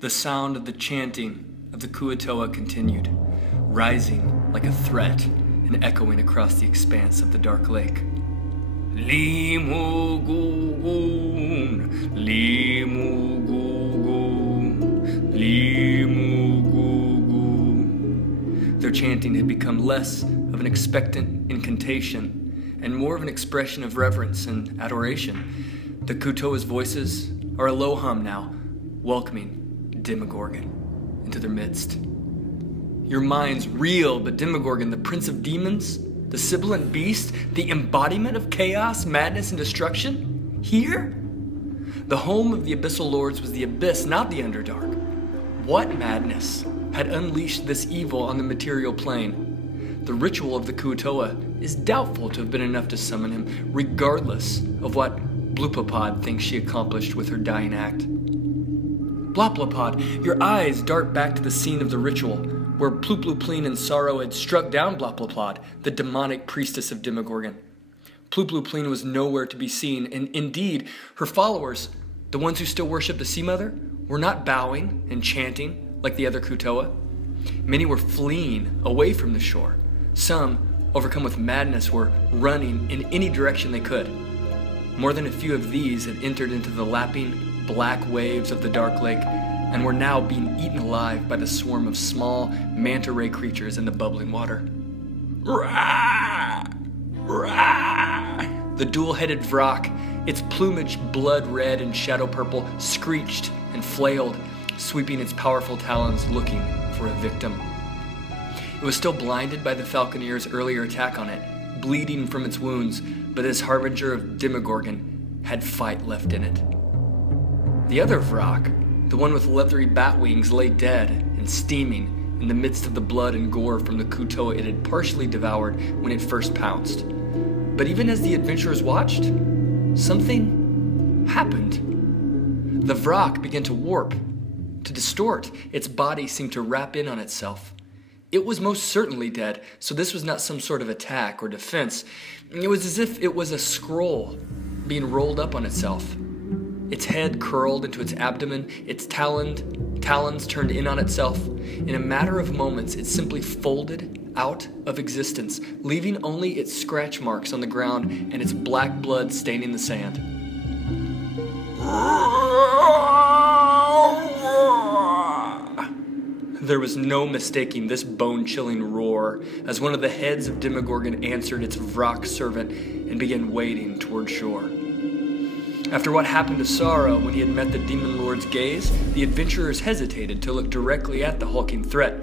The sound of the chanting of the Kuo-toa continued, rising like a threat and echoing across the expanse of the Darklake. Limu-gu-gun, Limu-gu-gun, Limu-gu-gun. Their chanting had become less of an expectant incantation and more of an expression of reverence and adoration. The Kuo-toa's voices are a low hum now, welcoming Demogorgon into their midst. Your minds reel, but Demogorgon, the prince of demons, the sibilant beast, the embodiment of chaos, madness, and destruction, here? The home of the Abyssal Lords was the Abyss, not the Underdark. What madness had unleashed this evil on the material plane? The ritual of the Kuo-toa is doubtful to have been enough to summon him, regardless of what Bloopopod thinks she accomplished with her dying act. Bloplopod, your eyes dart back to the scene of the ritual, where Plooploopleen and Sorrow had struck down Bloplopod, the demonic priestess of Demogorgon. Plooploopleen was nowhere to be seen, and indeed, her followers, the ones who still worship the Sea Mother, were not bowing and chanting like the other Kuo-toa. Many were fleeing away from the shore. Some, overcome with madness, were running in any direction they could. More than a few of these had entered into the lapping, black waves of the Darklake and were now being eaten alive by the swarm of small, manta-ray creatures in the bubbling water. Rah! Rah! The dual-headed Vrak, its plumage blood-red and shadow-purple, screeched and flailed, sweeping its powerful talons looking for a victim. It was still blinded by the Falconiers' earlier attack on it, bleeding from its wounds, but this harbinger of Demogorgon had fight left in it. The other Vrak, the one with leathery bat wings, lay dead and steaming in the midst of the blood and gore from the Kuo-toa it had partially devoured when it first pounced. But even as the adventurers watched, something happened. The Vrak began to warp, to distort. Its body seemed to wrap in on itself. It was most certainly dead, so this was not some sort of attack or defense. It was as if it was a scroll being rolled up on itself. Its head curled into its abdomen, its talons turned in on itself. In a matter of moments, it simply folded out of existence, leaving only its scratch marks on the ground and its black blood staining the sand. There was no mistaking this bone-chilling roar as one of the heads of Demogorgon answered its Vrak servant and began wading toward shore. After what happened to Sorrow when he had met the Demon Lord's gaze, the adventurers hesitated to look directly at the hulking threat,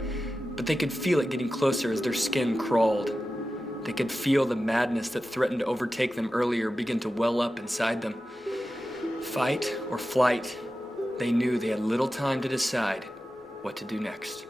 but they could feel it getting closer as their skin crawled. They could feel the madness that threatened to overtake them earlier begin to well up inside them. Fight or flight, they knew they had little time to decide what to do next.